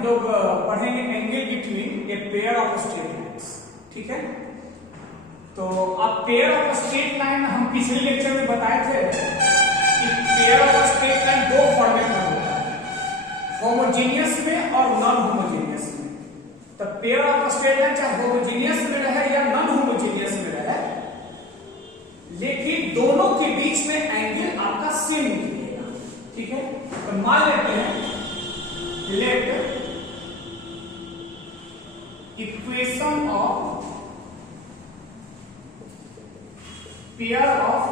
हम लोग पढ़ेंगे angle between a pair of straight lines. ठीक है, तो अब पेयर ऑफ स्ट्रेट लाइन हम पिछले लेक्चर में बताए थे कि पेयर ऑफ स्ट्रेट लाइन दो फॉर्मेट में होता है, होमोजेनियस में और नॉन होमोजेनियस में। तो पेयर ऑफ स्ट्रेट लाइन चाहे होमोजेनियस में रहे या नॉन होमोजेनियस में रहे, लेकिन दोनों के बीच में एंगल आपका सेम निकलेगा। ठीक है, तो मान लेते हैं let equation of pair of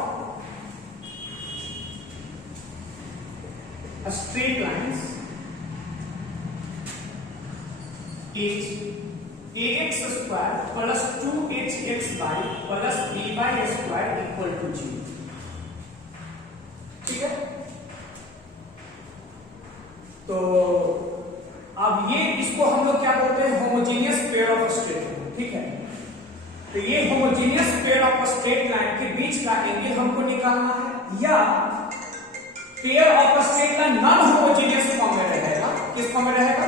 straight lines is ax square plus 2hx y plus b y square equal to 0। ठीक है, तो अब ये इसको हम लोग क्या बोलते हैं, homogeneous pair of straight line. ठीक है, तो ये homogeneous pair of straight line के बीच का एंगल हमको निकालना है, या pair of straight line non homogeneous form में रहेगा। किस फॉर्म में रहेगा?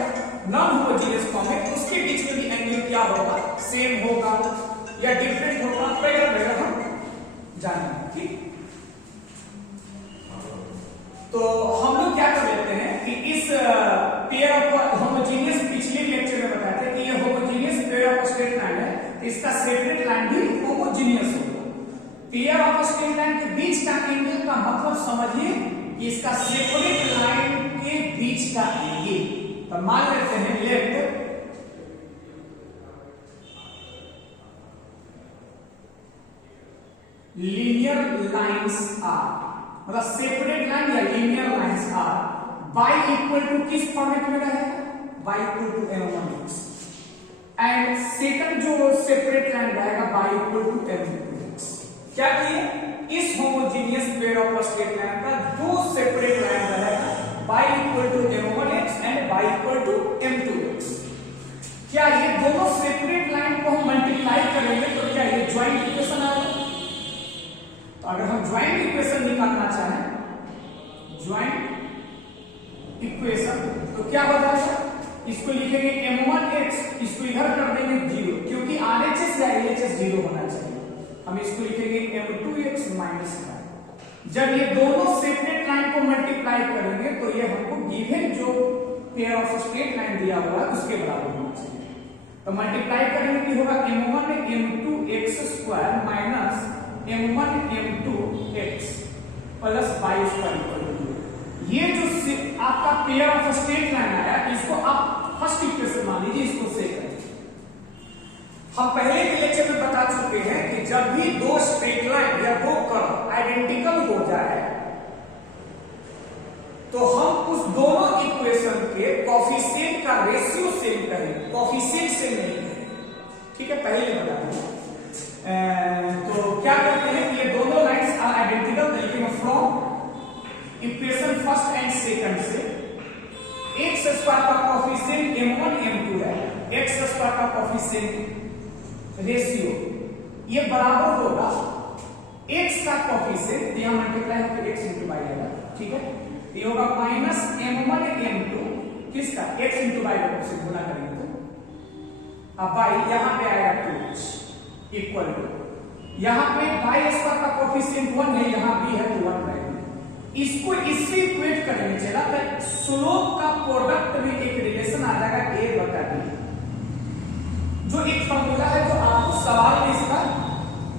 नॉन होमोजेनियस फॉर्म में, उसके बीच में भी एंगल क्या होगा, सेम होगा या डिफरेंट होगा, वगैरह हम जानेंगे। ठीक, तो हम लोग क्या कर लेते हैं कि इस पेयर ऑफ होमोजेनियस, पिछले लेक्चर में बताया था कि ये homogeneous pair of straight line है, इसका सेपरेट लाइन भी होमोजेनियस होगा। पेयर ऑफ स्ट्रेट लाइन के बीच का एंगल का मतलब समझिए कि इसका सेपरेट लाइन के बीच का एंगल। तो मान लेते हैं लेट लीनियर लाइंस आर, मतलब सेपरेट लाइन या linear lines are y equal to किस फॉर्मेट में रहेगा, y equal to m1x, and second जो सेपरेट लाइन रहेगा बाई इक्वल टू m2x। क्या किए, इस homogeneous pair of straight line का दो सेपरेट लाइन रहेगा y equal to m1x and y equal to m2x। क्या ये दोनों सेपरेट लाइन को हम मल्टीप्लाई करेंगे तो क्या ये ज्वाइंट इक्वेशन आएगा? तो अगर हम ज्वाइंट इक्वेशन निकालना चाहें, ज्वाइंट इक्वेशन, तो क्या हो जाएगा, इसको लिखेंगे m1x, इसको इधर कर देंगे 0, क्योंकि RHS या LHS 0 होना चाहिए। हम इसको लिखेंगे m2x माइनस 5। जब ये दोनों सेपरेट लाइन को मल्टीप्लाई करेंगे तो ये हमको गिवन जो पेयर ऑफ स्ट्रेट लाइन दिया हुआ है उसके बराबर होना चाहिए। तो मल्टीप्लाई करेंगे कि होगा m1 m2x square minus m1 m2x plus y square equal to 0। ये जो आपका पेयर ऑफ स्ट्रेट लाइन आया, इसको आप फर्स्ट इक्वेशन मान लीजिए, इसको सेव करें। हम पहले के लेक्चर में बता चुके हैं कि जब भी दो स्ट्रेट लाइन या दो कर्व आइडेंटिकल हो जाए तो हम उस दोनों इक्वेशन के कोफिशिएंट का रेशियो सेम करेंगे, कोफिशिएंट से नहीं करेंगे। ठीक है, पहले बता दें। तो क्या करते हैं कि ये दोनों लाइंस आर आइडेंटिकल, लेकिन from equation first and second से एक्स स्क्वायर का कोफिशिएंट m1 m2 है, एक्स स्क्वायर का कोफिशिएंट रेशियो ये बराबर होगा x का कोफिशिएंट, यहां मल्टीप्लाई होकर x इंटू y आएगा। ठीक है, ये होगा माइनस m1 m2 किसका, x इंटू y का कोफिशिएंट गुना करेंगे तो अब y यहां पे आएगा 2h इक्वल टू, यहां पे y स्क्वायर का कोफिशिएंट 1 है, यहां b है तो 1 रहेगा। इसको इससे इक्वेट करेंगे, चला तो स्लोप का प्रोडक्ट में एक रिलेशन आ जाएगा a बटा b, जो एक फॉर्मूला है जो आपको सवाल में इसका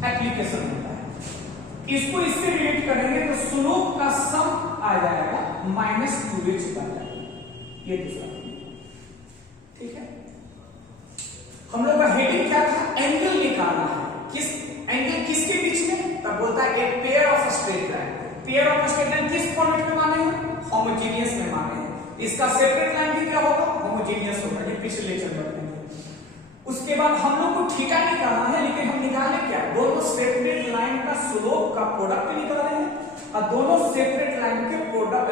एप्लीकेशन होता है। इसको इससे रिलेट करेंगे तो स्लोप का सम आ जाएगा माइनस 2h बटा, ये दूसरा। ठीक है, हम लोग का हेडिंग क्या था, एंगल निकालना है। किस एंगल किसके बीच में, तब बोलता है एक pair of straight line. Pair of straight line किस फॉर्मेट में माने हैं, होमोजेनियस में माने हैं। इसका सेपरेट लाइन भी क्या होगा, होमोजेनियस होगा, ये पिछले लेक्चर में बताएंगे। उसके बाद हम लोग को थीटा निकालना है, लेकिन हम निकाले क्या, दोनों सेपरेट लाइन का स्लोप का प्रोडक्ट निकाले हैं और दोनों सेपरेट लाइन के प्रोडक्ट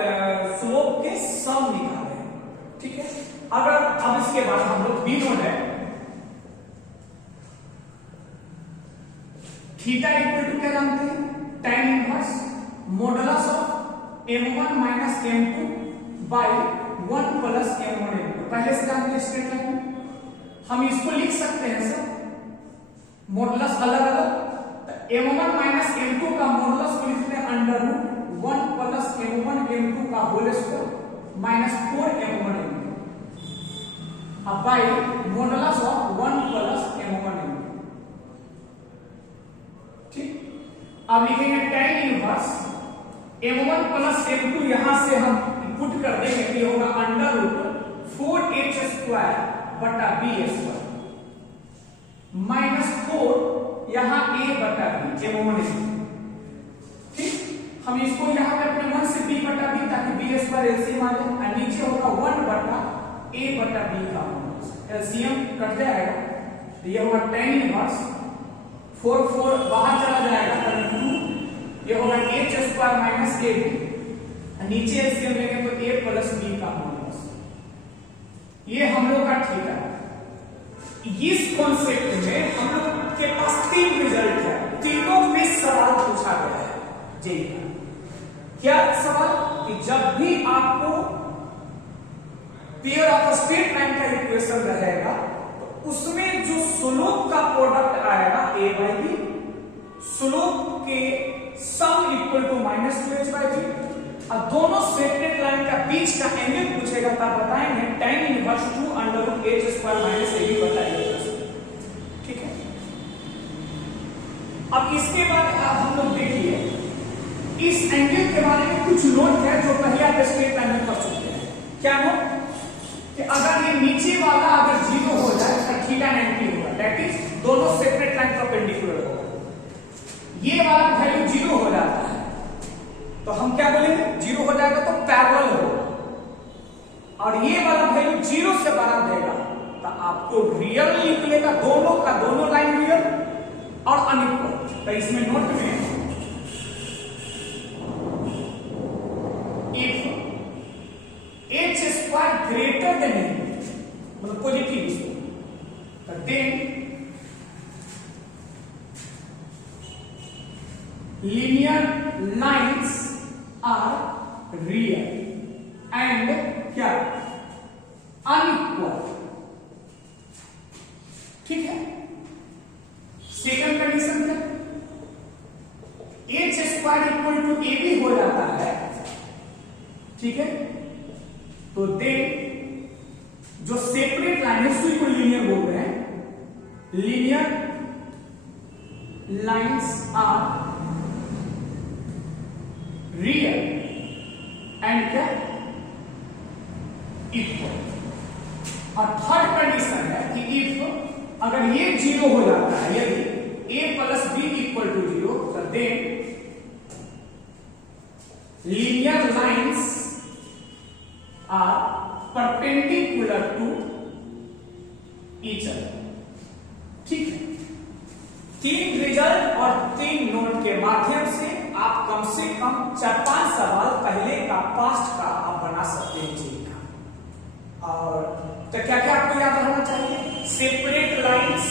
स्लोप के सम निकाले हैं। ठीक है, अगर अब इसके बाद हम लोग बी नोट है थीटा इक्वल टू क्या जानते हैं, tan inverse modulus of m1 minus m2 by 1 plus m1 m2 पहले से जानते हैं स्ट्रेट लाइन में, हम इसको लिख सकते हैं सर मॉडुलस अलग अलग, m1 माइनस m2 का मॉडुलस को लिखते हैं under root 1 plus m1 m2 का whole square minus 4m1 m2 अब by modulus of 1 plus m1 m2। ठीक, अब लिखेंगे tan inverse m1 plus m2 यहां से हम पुट कर देंगे कि होगा अंडर रूट 4h स्क्वायर बटा b स्क्वायर माइनस 4 यहां a बटा b m1 ठीक, हम इसको यहां पे अपने मन से b बटा b ताकि b स्क्वायर एलसीएम आ जाए और नीचे होगा 1 बटा a बटा b का एलसीएम कट जाएगा तो ये होगा tan इनवर्स 4 4 बाहर चला जाएगा तो 2 ये होगा h स्क्वायर माइनस ab नीचे एलसीएम लेंगे तो a प्लस b का मॉडुलस, ये हम लोग का थीटा। इस कॉन्सेप्ट में हम लोग के पास 3 रिजल्ट है, तीनों में सवाल पूछा गया है जी। क्या सवाल कि जब भी आपको पेयर ऑफ स्ट्रेट लाइन का इक्वेशन रहेगा तो उसमें जो स्लोप का प्रोडक्ट आएगा a बाई बी, स्लोप के sum equal to minus 2h by b, और दोनों सेपरेट लाइन का बीच का एंगल पूछेगा तब बताएंगे tan inverse 2 under root h square minus ab बटा a। ठीक है, अब इसके बाद हम लोग देखिए इस एंगल के बारे में कुछ नोट है जो पहले आप स्ट्रेट लाइन में कर चुके हैं। क्या नोट कि अगर ये नीचे वाला अगर 0 हो जाए तो थीटा 90 होगा, दैट इज दोनों सेपरेट लाइन परपेंडिकुलर होगा। ये वाला वैल्यू 0 हो जाता है तो हम क्या बोलेंगे 0 हो जाएगा तो पैरेलल होगा, और ये वाला वैल्यू 0 से बड़ा देगा तो आपको रियल निकलेगा, दोनों का दोनों लाइन रियल और अनइक्वल। तो इसमें नोट में if h square greater than मतलब पॉजिटिव इसको तो then linear lines are real and क्या unequal। ठीक है, सेकंड कंडीशन क्या h square equal to a b हो जाता है। ठीक है, तो देन जो सेपरेट लाइन है उसको लीनियर बोल रहे हैं, linear lines are real and क्या इक्वल। और थर्ड कंडीशन है कि इफ अगर ये 0 हो जाता है, यदि a plus b equal to 0 तो then linear lines are perpendicular to each other. ठीक है, 3 रिजल्ट और 3 नोट के माध्यम से आप कम से कम 4-5 सवाल पहले का पास्ट का आप बना सकते हैं जी। और तो क्या क्या आपको याद रहना चाहिए, सेपरेट लाइंस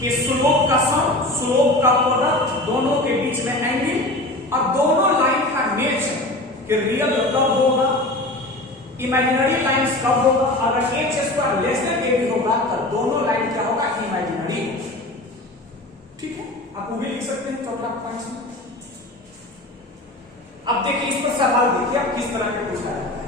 के स्लोप का सम, स्लोप का प्रोडक्ट, दोनों के बीच में एंगल, और दोनों लाइन का नेचर कि रियल कब होगा, इमेजिनरी लाइंस कब होगा। अगर h square less than a भी होगा तो दोनों लाइन क्या होगा इमेजिनरी। ठीक है, आप वो भी लिख सकते हैं चौथा पॉइंट में। अब देखिए इस पर सवाल देखिए आप किस तरह के पूछा जाता है।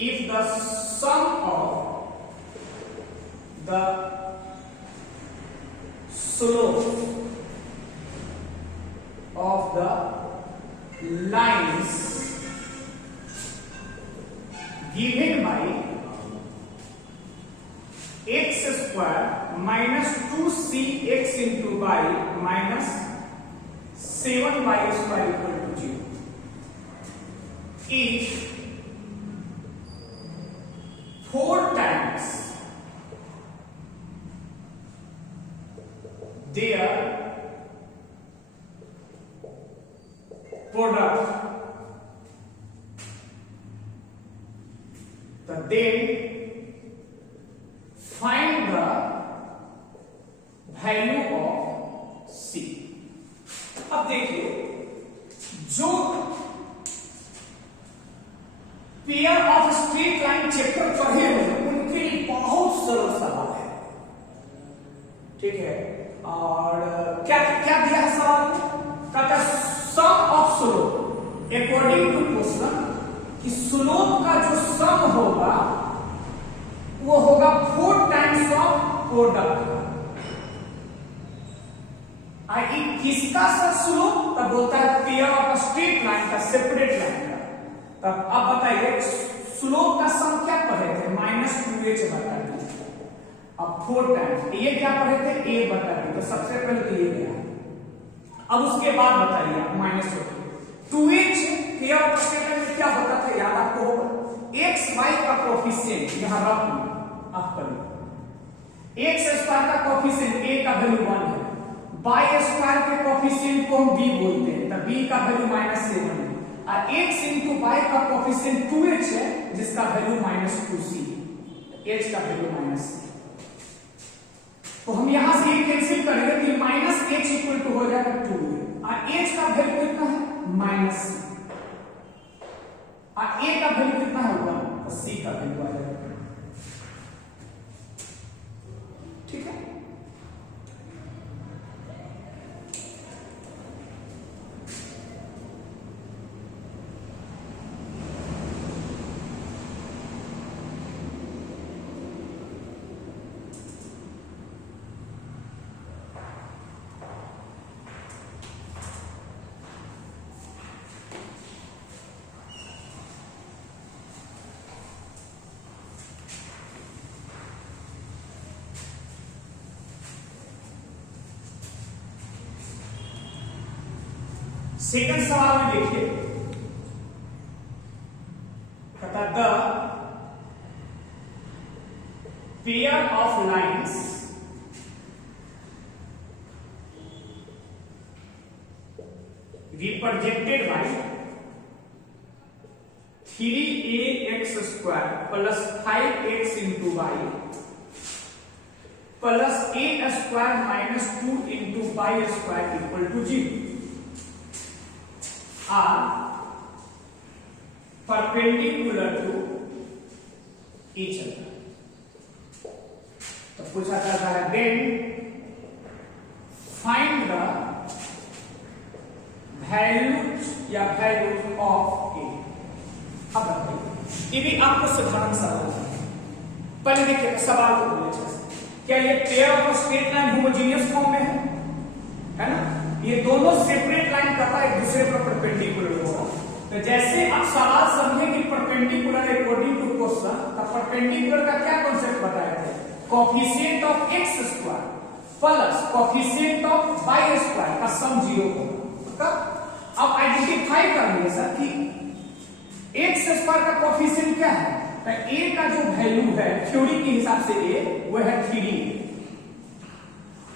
If the sum of the slope of the lines given by x square minus 2cx into y minus 7y square equal to 0 if 4 times their product, then find the value of C. अब देखिए, जो pair of straight line chapter पढ़े हुए उनके लिए बहुत सरल सवाल है, ठीक है। और क्या क्या दिया है सवाल में? कहता है sum of slope according to question, कि स्लोप का जो सम होगा वो होगा 4 टाइम्स ऑफ प्रोडक्ट का। किसका सर स्लोप? तब बोलता है पेयर ऑफ स्ट्रेट लाइन का, सेपरेट लाइन का। तब अब बताइए स्लोप का सम क्या पढ़े थे? -2h बटा d। अब 4 टाइम्स ये क्या पढ़े थे? a बटा d। तो सबसे पहले तो ये गया। अब उसके बाद बताइए आप -2h pair of straight line में क्या होता था? याद आपको होगा, x y का कोफिशिएंट, यहां रख आप करिए, x स्क्वायर का कोफिशिएंट a का वैल्यू 1 है, y स्क्वायर के कोफिशिएंट को हम b बोलते हैं, तब b का वैल्यू -7 है, और x into y का कोफिशिएंट 2h है जिसका वैल्यू -2c, h का वैल्यू -c। तो हम यहां से ये कैंसिल करेंगे तो -h इक्वल टू हो जाएगा 2, और h का वैल्यू कितना है? -c, और a का वैल्यू कितना होगा? तो c का वैल्यू आ जाएगा, ठीक है। सेकंड सवाल में देखिए, कहता the pair of lines represented by 3ax square plus 5x into y plus a square minus 2 into y square equal to 0 are perpendicular to each other। तो पूछा जाता है then find the values या values of a। अब बताइए, ये भी आपको साधारण सवाल है। पहले देखिए सवाल को बोले, क्या ये pair of straight line homogeneous form में है ना? ये दोनों सेपरेट लाइन करता एक दूसरे पर परपेंडिकुलर होगा। तो जैसे आप सवाल समझे कि परपेंडिकुलर अकॉर्डिंग टू क्वेश्चन, तब परपेंडिकुलर का क्या कॉन्सेप्ट बताए थे? Coefficient of x square plus coefficient of y square का सम 0 होगा। अब आइडेंटिफाई कर लिए सर कि x स्क्वायर का कोफिशिएंट क्या है? तो a का जो वैल्यू है थ्योरी के हिसाब से a वो है 3d,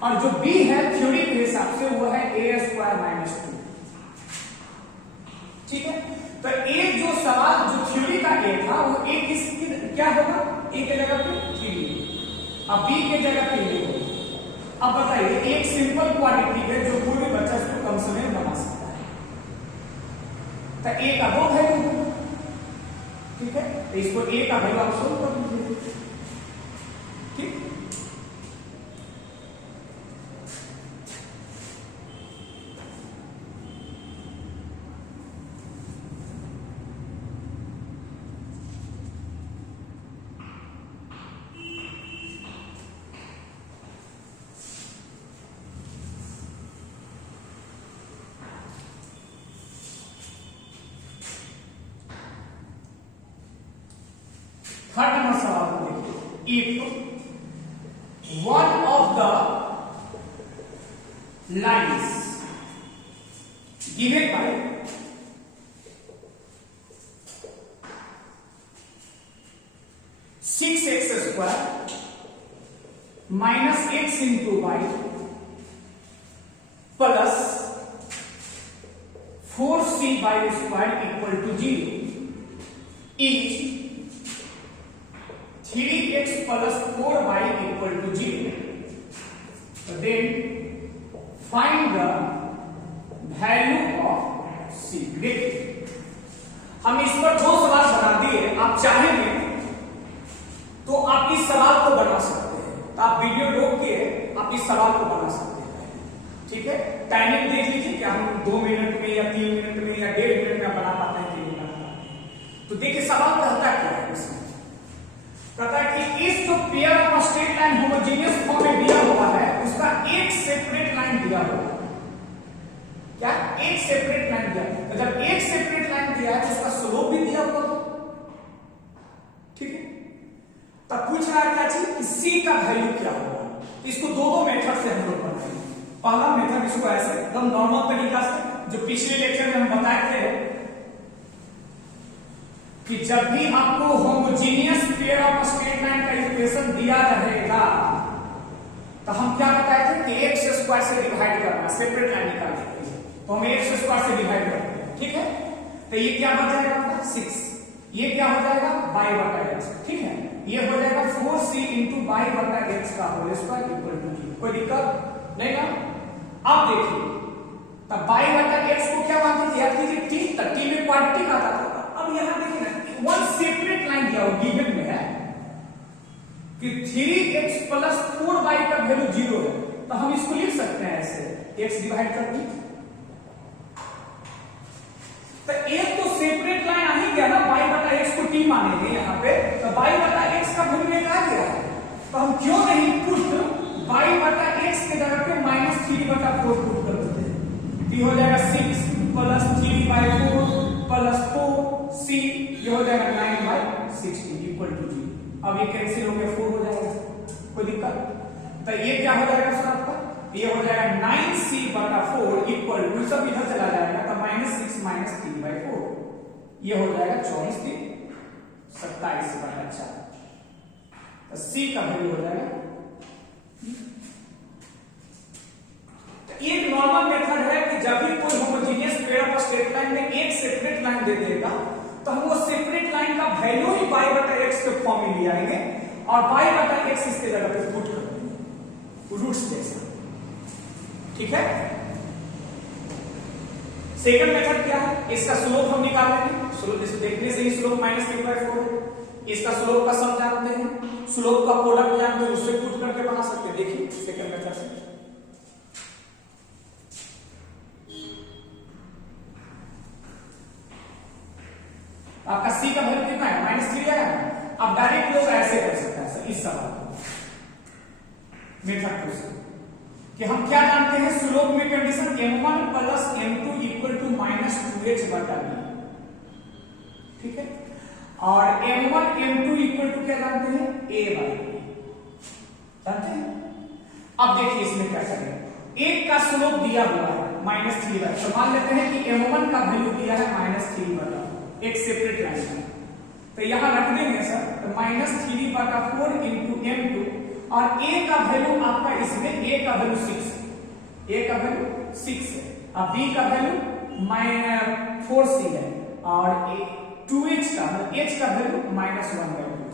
और जो b है थ्योरी के हिसाब से वो है a स्क्वायर माइनस 2, ठीक है। तो एक जो सवाल जो थ्योरी का a था वो a किसकी क्या होगा? a के जगह पे 3d, अब b के जगह पे a होगा। अब बताइए, एक सिंपल क्वाड्रेटिक है जो कोई भी बच्चा इसको कम समय में बना सकता है। तो a का दो वैल्यू, ठीक है, तो इसको a का वैल्यू आप सोल्व कर दीजिए, ठीक। थर्ड नंबर सवाल को देखिए, if one of the lines given by 6x² minus x into y plus 4c/² equal to 0 is 3x plus 4y equal to 0. Then find the value of c. देखिए हम इस पर दो सवाल बना दिए. आप चाहेंगे तो आप इस सवाल को बना सकते हैं. तो आप वीडियो रोक के आप इस सवाल को बना सकते हैं. ठीक है, टाइमिंग देख लीजिए कि हम 2 मिनट में या 3 मिनट में या 1.5 मिनट में बना पाते हैं कि नहीं बना पाते हैं. तो देखिए सवाल कहता क्या है इसमें. कहता है कि इस जो pair of straight line homogeneous form में दिया हुआ है उसका एक सेपरेट लाइन दिया हुआ है. क्या एक सेपरेट लाइन दिया. तो जब एक सेपरेट लाइन दिया है तो उसका स्लोप भी दिया हुआ है. ठीक है, तब पूछ रहा है क्या चीज कि c का वैल्यू क्या होगा. इसको दो मेथड से हम लोग बनाएंगे. पहला मेथड इसको ऐसे एकदम नॉर्मल तरीका से जो पिछले लेक्चर में हम बताए थे कि जब भी आपको homogeneous pair of straight line का इक्वेशन दिया रहेगा तो हम क्या बताए थे कि x² से डिवाइड करना. सेपरेट लाइन निकालने के लिए तो हम x² से डिवाइड करते हैं. ठीक है, तो ये क्या बच जाएगा आपका 6. ये क्या हो जाएगा y/x. ठीक है, ये हो जाएगा 4c इंटू y/x का होल स्क्वायर इक्वल टू 0. कोई दिक्कत नहीं ना. अब देखिए तब y/x को क्या मान लीजिए, याद कीजिए t तक t में क्वांटिटी आता था. अब यहां देखिए ना वन सेपरेट लाइन दिया हुआ गिवन में है कि 3x प्लस 4y का वैल्यू 0 है. तो हम इसको लिख सकते हैं ऐसे x डिवाइड करके. तो एक तो सेपरेट लाइन आ ही गया ना. y/x को t मानेंगे यहां पे. तो y/x का वैल्यू एक आ गया. तो हम क्यों नहीं पुट y/x के जगह पे -3/4 पुट कर देते हैं. तो हो जाएगा 6 प्लस 3/4 प्लस 4c. ये हो जाएगा 9/16 इक्वल टू 0. अब ये कैंसिल हो गया 4 हो जाएगा. कोई दिक्कत. तो ये क्या हो जाएगा सर आपका. ये हो जाएगा 9c/4 इक्वल टू सब इधर चला जाएगा तो -6 - 3/4. ये हो जाएगा 24 27/4. तो c का वैल्यू हो जाएगा. एक नॉर्मल मेथड है कि जब भी कोई homogeneous pair of straight line में एक सेपरेट लाइन दे देगा तो हम वो सेपरेट लाइन का वैल्यू ही y/x के फॉर्म में ले आएंगे और y/x इसके जगह पे पुट कर देंगे रूट्स जैसा. ठीक है, सेकंड मेथड क्या है. इसका स्लोप हम निकाल लेंगे. स्लोप इसे देखने से ही स्लोप -3/4 है. इसका स्लोप का सम जानते हैं, स्लोप का प्रोडक्ट जानते हैं, उससे पुट करके बना सकते हैं. देखिए सेकंड मेथड से आपका c का वैल्यू कितना है -3 आया. अब डायरेक्ट लोग ऐसे कर सकते हैं इस सवाल को मेथड को से कि हम क्या जानते हैं स्लोप में condition m1 plus m2 equal to -2h/b. ठीक है, और m1 m2 इक्वल टू क्या जानते हैं a/b जानते हैं. अब देखिए इसमें क्या करेंगे. एक का स्लोप दिया हुआ है -3/4. तो मान लेते हैं कि m1 का वैल्यू दिया है -3/4 एक सेपरेट लाइन है. तो यहां रख देंगे सर तो -3/4 इंटू m2 और a का वैल्यू आपका इसमें a का वैल्यू 6 है. a का वैल्यू 6 है. अब b का वैल्यू -4c है और 2h का मतलब h का वैल्यू -1/2.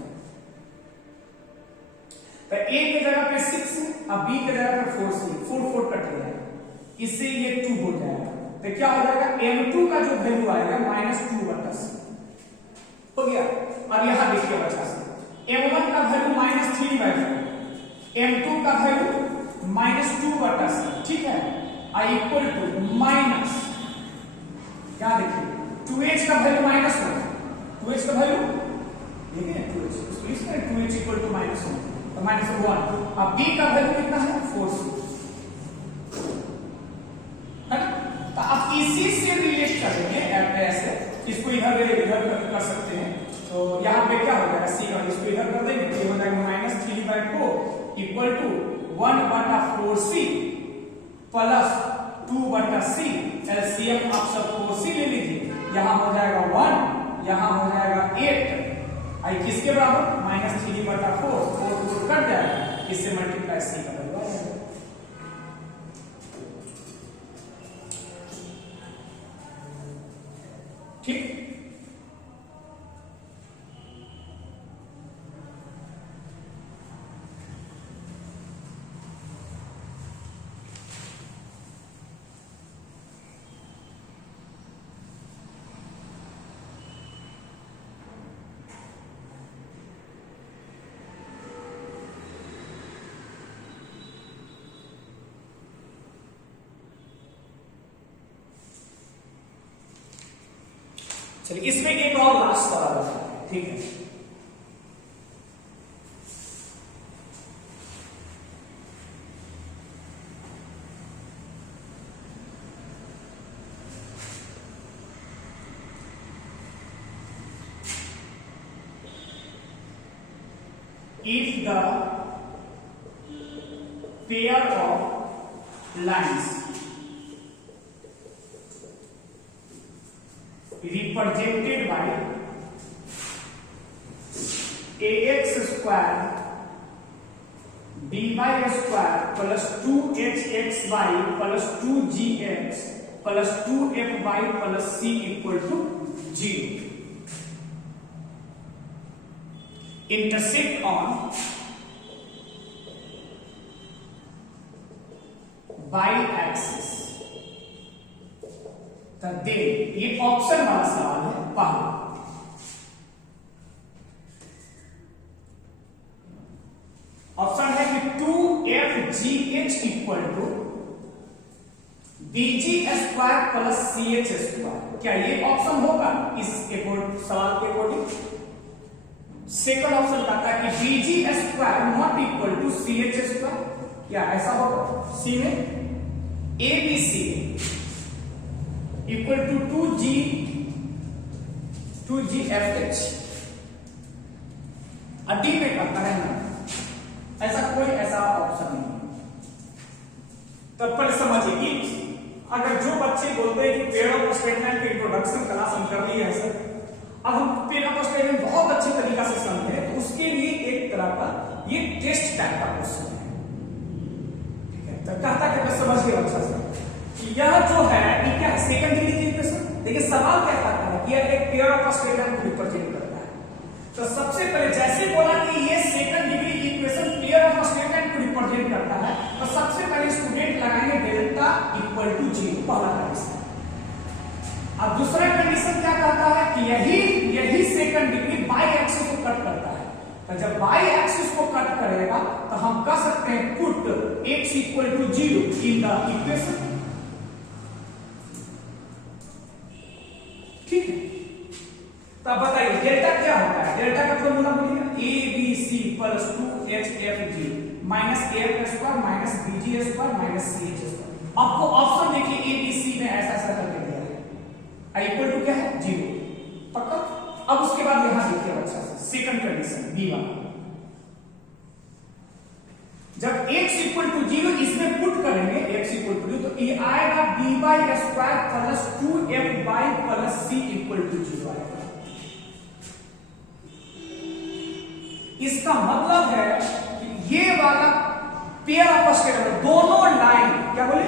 तो a के जगह पे 6 है. अब b के जगह पे 4c. 4 कट जाएगा. इससे ये 2 हो जाएगा. तो क्या हो जाएगा m2 का जो वैल्यू आएगा -2/c हो गया. अब यहां देखिए बच्चा से m1 का वैल्यू -3/4 m2 का वैल्यू -2/c. ठीक है, आई इक्वल टू माइनस क्या देखिए 2h का वैल्यू -1. 2h का वैल्यू देखिए 2h इसको इसमें 2h इक्वल टू -1 तो -1. अब b का वैल्यू कितना है 4c है ना. तो आप इसी से रिलेट करेंगे ऐसे इसको इधर कर सकते हैं. तो यहाँ पे क्या हो जाएगा c का इसको इधर कर देंगे तो हो जाएगा -3/4 equal to 1/4c plus 2/c. LCM आप सब 4c ले लीजिए. यहाँ हो जाएगा 1, यहाँ हो जाएगा 8 आई किसके बराबर माइनस 3d/4, 4 कट जाएगा, इससे मल्टीप्लाई सी का वैल्यू आ जाएगा। ठीक, चलिए इसमें एक और लास्ट सवाल है, ठीक है। If the pair of lines represented by ax square by square plus 2hxy plus 2gx plus 2fy plus c equal to 0 intersect on y-axis, तो दे ये ऑप्शन वाला सवाल है। पहला ऑप्शन है कि 2fgh equal to bg square plus ch square, क्या ये ऑप्शन होगा इस सवाल के अकॉर्डिंग? सेकंड ऑप्शन कहता है कि bg square not equal to ch square, क्या ऐसा होगा? सी में abc equal to 2gfh, D में कहता है ना, ऐसा कोई ऐसा ऑप्शन नहीं। तो पहले समझिए, अगर जो बच्चे बोलते हैं कि पेयर ऑफ स्टेटमेंट के इंट्रोडक्शन क्लास हम कर लिए हैं सर, अब हम पेयर ऑफ स्टेटमेंट बहुत अच्छे तरीका से समझे, तो उसके लिए एक तरह का ये टेस्ट टाइप का क्वेश्चन है, ठीक है। तो कहता है कि समझिए अच्छा से, यह जो है ये क्या है? सेकंड डिग्री की इक्वेशन। देखिए सवाल क्या कहता है कि यह एक पेयर ऑफ स्टेटमेंट को रिप्रेजेंट करता है। तो सबसे पहले जैसे बोला कि ये second degree equation pair of statement को रिप्रेजेंट करता है, तो सबसे पहले स्टूडेंट लगाएंगे डेल्टा इक्वल टू 0, पहला कंडीशन। अब दूसरा कंडीशन क्या कहता है कि यही सेकंड डिग्री बाई एक्सिस को कट करता है। तो जब बाई एक्सिस को कट करेगा तो हम कह सकते हैं put x equal to 0 in the equation, ठीक है। तो अब बताइए डेल्टा क्या होता है? डेल्टा का फॉर्मूला बोलिए, abc plus 2hfg minus af square minus bg square minus ch square. आपको ऑप्शन देखिए abc में ऐसा ऐसा करके दिया है, i इक्वल टू क्या है? 0, पक्का। अब उसके बाद यहां देखिए अच्छा से सेकंड कंडीशन b1, जब x इक्वल टू 0 इसमें पुट करेंगे x इक्वल टू 0, तो ये आएगा b y square plus 2f y plus c equal to 0 आएगा। इसका मतलब है कि ये वाला पेयर ऑफ स्टेटमेंट दोनों लाइन, क्या बोले,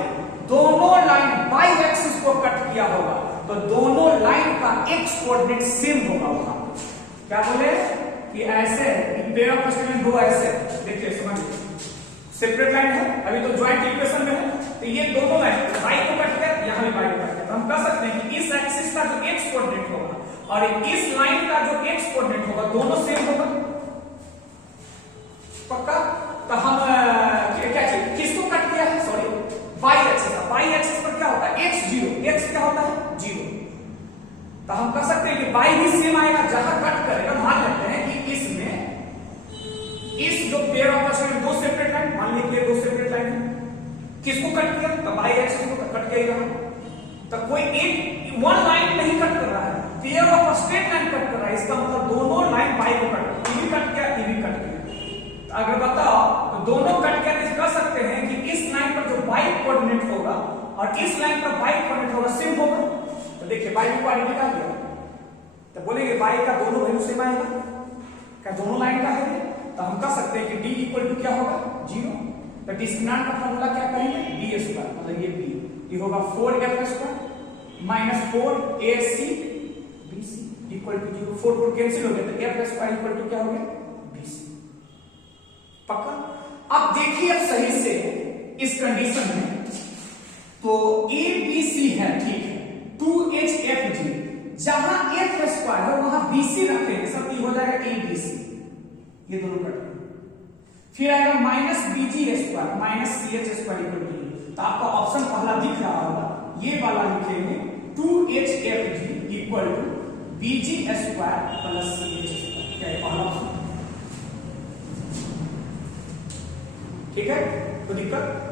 दोनों लाइन बाई एक्सिस को कट किया होगा, तो दोनों लाइन का x कोऑर्डिनेट सेम होगा वहां। क्या बोले कि ऐसे पेयर ऑफ स्टेटमेंट दो ऐसे, देखिए समझिए, सेपरेट लाइन है, अभी तो ज्वाइंट इक्वेशन में है, तो ये दोनों लाइन y को कट गया, यहां भी y को कट गया, तो हम कह सकते हैं कि इस एक्सिस का जो x कोऑर्डिनेट होगा और इस लाइन का जो x कोऑर्डिनेट होगा दोनों सेम होगा, पक्का। तो हम क्या चीज किसको कट किया है? सॉरी, y एक्सिस का। y एक्सिस पर क्या होता है? x 0, x क्या होता है? 0। तो हम कह सकते हैं कि y भी सेम आएगा, जहां कट करेगा। मान लेते हैं कि इसमें इस जो पेयर ऑफ स्टेटमेंट दो सेपरेट लाइन, मान लीजिए दो सेपरेट लाइन है, किसको कट किया? तो y एक्सिस को कट किया ही रहा। तो कोई एक वन लाइन नहीं कट कर रहा है, pair of straight line cut कर रहा है, इसका मतलब दोनों लाइन y को कट, ये भी कट किया, ये भी कट किया। तो अगर बताओ तो दोनों कट किया, तो कह सकते हैं कि इस लाइन पर जो y कोऑर्डिनेट होगा और इस लाइन पर y कोऑर्डिनेट होगा सेम होगा। तो देखिए y की क्वालिटी क्या गया, तो बोलेंगे y का दोनों वैल्यू सेम आएगा, क्या दोनों लाइन का है? तो हम कह सकते हैं कि d इक्वल टू क्या होगा 0। तो डिस्क्रिमिनेंट का फॉर्मूला क्या करेंगे d स्क्वायर, मतलब ये b, ये होगा 4f square minus 4ac bc equal to 0। 4 4 cancel हो गया तो f स्क्वायर इक्वल टू क्या हो गया bc। पक्का? अब देखिए अब सही से इस कंडीशन में तो a b c है, ठीक है, 2h f g, जहां f स्क्वायर है वहां bc रखेंगे, सब हो जाएगा a b c, ये दोनों कट गए। फिर आएगा minus bg square minus ch square equal to, तो आपका ऑप्शन पहला दिख रहा होगा, ये वाला लिखेंगे 2h f g equal to bg square plus ch square, क्या है पहला ऑप्शन? ठीक है, कोई दिक्कत?